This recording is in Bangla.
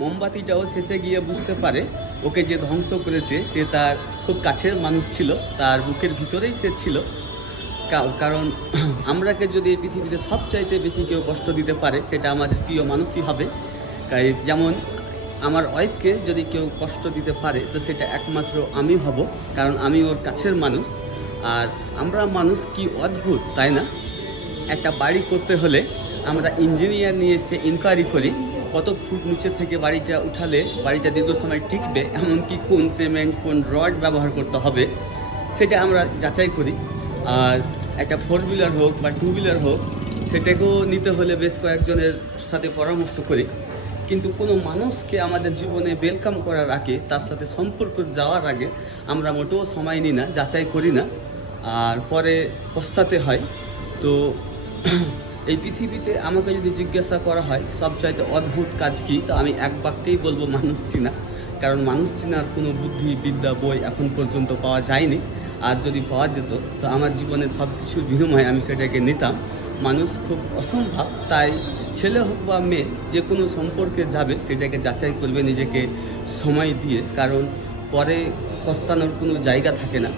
মোমবাতিটাও শেষে গিয়ে বুঝতে পারে ওকে যে ধ্বংস করেছে সে তার খুব কাছের মানুষ ছিল, তার বুকের ভিতরেই সে ছিল। কারণ আমরাকে যদি এই পৃথিবীতে সবচাইতে বেশি কেউ কষ্ট দিতে পারে সেটা আমাদের প্রিয় মানুষই হবে। যেমন আমার ওয়াইফকে যদি কেউ কষ্ট দিতে পারে তো সেটা একমাত্র আমি হব, কারণ আমি ওর কাছের মানুষ। আর আমরা মানুষ কি অদ্ভুত, তাই না? একটা বাড়ি করতে হলে আমরা ইঞ্জিনিয়ার নিয়ে এসে ইনকোয়ারি করি কত ফুট নিচে থেকে বাড়িটা উঠালে বাড়িটা দীর্ঘ সময় টিকবে, এমনকি কোন সিমেন্ট কোন রড ব্যবহার করতে হবে সেটা আমরা যাচাই করি। আর একটা 4 হুইলার হোক বা 2 হুইলার হোক, সেটাকেও নিতে হলে বেশ কয়েকজনের সাথে পরামর্শ করি। কিন্তু কোনো মানুষকে আমাদের জীবনে ওয়েলকাম করার আগে, তার সাথে সম্পর্ক যাওয়ার আগে আমরা মোটেও সময় নিই না, যাচাই করি না, আর পরে পস্তাতে হয়। তো এই পৃথিবীতে আমাকে যদি জিজ্ঞাসা করা হয় সবচাইতে অদ্ভুত কাজ কী, তো আমি এক বাক্যেই বলবো মানুষ চিনা। কারণ মানুষ চিনার কোনো বুদ্ধি বিদ্যা বই এখন পর্যন্ত পাওয়া যায়নি। আর যদি পাওয়া যেত তো আমার জীবনে সব কিছুর বিনিময়ে আমি সেটাকে নিতাম। মানুষ খুব অসম্ভব, তাই ছেলে হোক বা মেয়ে যে কোনো সম্পর্কে যাবে সেটাকে যাচাই করবে নিজেকে সময় দিয়ে, কারণ পরে পস্তানোর কোনো জায়গা থাকে না।